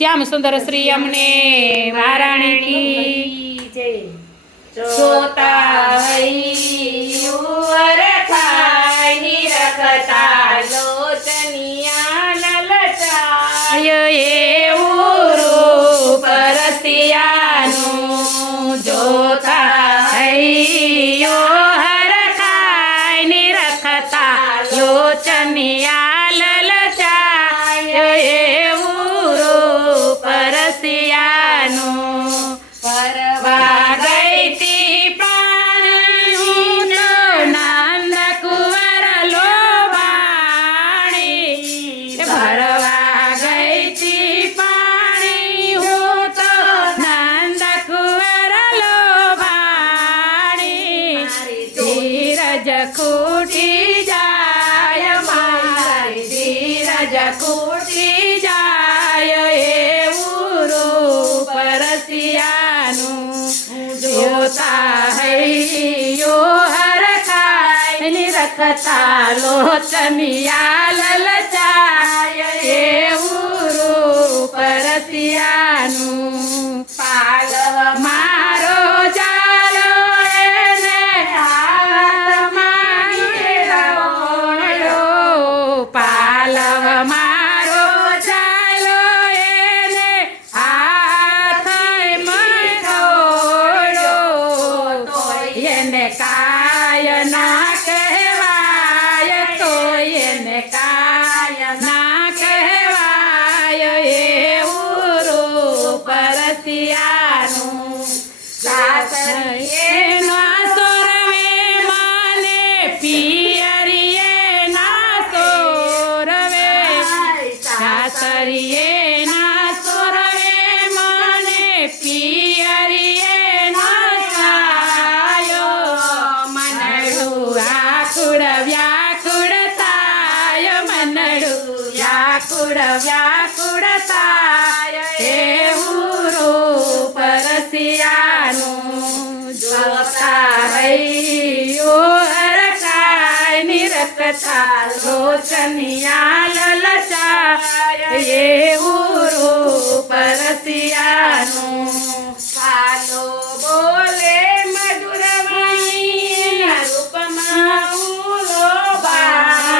શ્યામ સુંદર શ્રી અમને વારાણી કી જય જોતા હૈયુર ખાય નિરખતા લોચનિયા લલચાય એવું રૂપ રસિયાનું જોતા હૈયો હરખાય નિરખતા લોચનિયા લલચાય એવું રૂપ રસિયાનું પરવા ગઈ તી પ્રાણનું તો નંદ કુંવર લોભાણી ભરવા ગઈ તી પાણી હું તો નંદ કુંવર લોભાણી ધીરજ ખૂટી જાય મારી ધીરજ ખૂટી જાય એવું રૂપ રસિયાનું જોતા હૈયો હરખાય નિરખતા લોચનિયા લલચાય એવું રૂપ રસિયાનું પાલવ મારો જાલો એને હાથમાં ઘેરવણ્યો પાલવ મારો જાલો એને હાથમાં ઘોડ્યો તોય એને કાય ના કહેવાય તોય એને કાય ના કહેવાય એવું રૂપ રસિયાનું સાસરીએ ના સોરવે માને પિયરીએ ના સોરવે સાસરીએ ના સોરવે માને પિયરીએ ના સાયો મનડું આખુડ વ્યાકુડ થાય મનડું વ્યાકુડ વ્યાકુડ થાય એવું રૂપ રસિયાનું જોતા હૈયો હરખાય નિરખતા લોચનિયા લલચાય એવું રૂપ રસિયાનું કાલો બોલે મધુર વાણી રૂપમાં ઉલો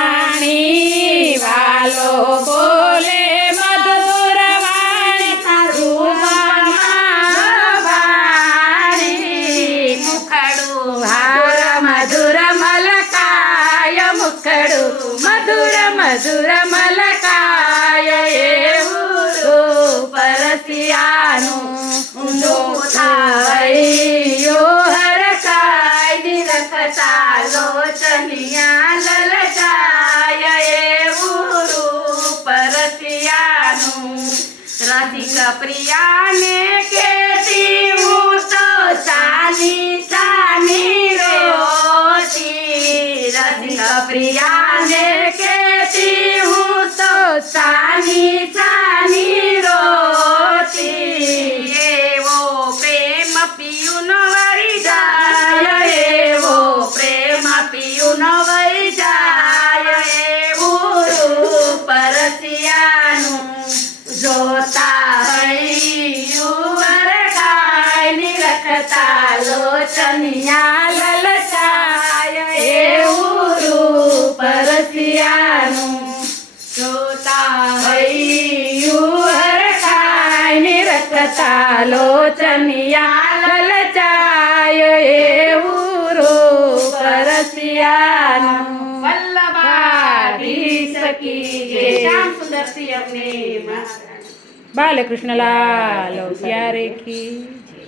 બાણી વાલો બોલે મધુર વાણી રૂપમાં બાણી મુખડું હાર મધુર મલકાય મુખડું મધુર મધુર મલકાય એવું રૂપ રસિયાનું જોતા હૈયો હરખાય નિરખતા લોચનિયા લલચાય એવું રૂપ રસિયાનું રસિક પ્રિયાને કેતી હું તો ચાની ચાની રોતી રસિક પ્રિયાને કેતી હું તો ચાની ચાની રોતી એવો પ્રેમ પિયું ન વળી જાય એવો પ્રેમ પિયું ન વળી જાય એવું રૂપ રસિયાનું જોતા હૈયું હરખાય નિરખતા લોચનિયા લલચાય એવું રૂપ રસિયાનું જોતા હૈયું હરખાય નિરખતા લોચનિયા લલચાય એવું રૂપ રસિયાનું વલ્લભાધીશ કી જય શ્યામ સુંદર શ્રી અમને બાલકૃષ્ણ લાલ પ્યારે કી જય.